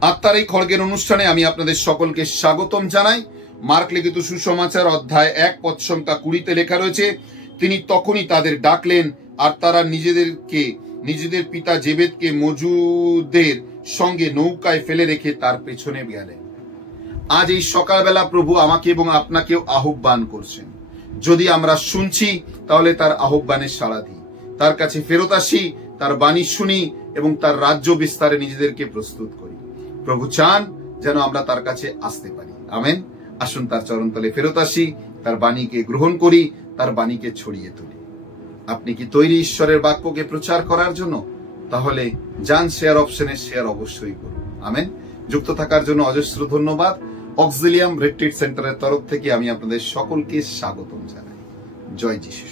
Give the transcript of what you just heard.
আত্মার এই খড়গের অনুষ্ঠানে আমি আপনাদের সকলকে স্বাগতম জানাই। মার্ক লিখিত সুসমাচার অধ্যায় 1 পদ সংখ্যা 20 লেখা রয়েছে, তিনি তখনই তাদের ডাকলেন, আর তারা নিজেদের পিতা জেবেদকে মজুদের সঙ্গে নৌকায় ফেলে রেখে তার পেছনে গেলেন। আজ এই সকালবেলা প্রভু আমাকে এবং আপনাকেও আহ্বান করছেন। যদি আমরা শুনছি তাহলে তার আহ্বানে সাড়া দিই, তার কাছে ফেরত আসি, তার বাণী শুনি এবং তার রাজ্য বিস্তারে নিজেদেরকে প্রস্তুত করি। প্রভু চান যেন আমরা তার কাছে আসতে পারি। আমেন। আসুন তার চরণতলে ফেরত আসি, তার বাণীকে গ্রহণ করি, তার বাণীকে ছড়িয়ে তুলি। আপনি কি তৈরি ঈশ্বরের বাক্যকে প্রচার করার জন্য? তাহলে যান শেয়ার অপশনে শেয়ার অবশ্যই করুন। আমেন। যুক্ত থাকার জন্য অজস্র ধন্যবাদ। অক্সিলিয়াম রিট্রিট সেন্টারের তরফ থেকে আমি আপনাদের সকলকে স্বাগতম জানাই। জয় যিশু।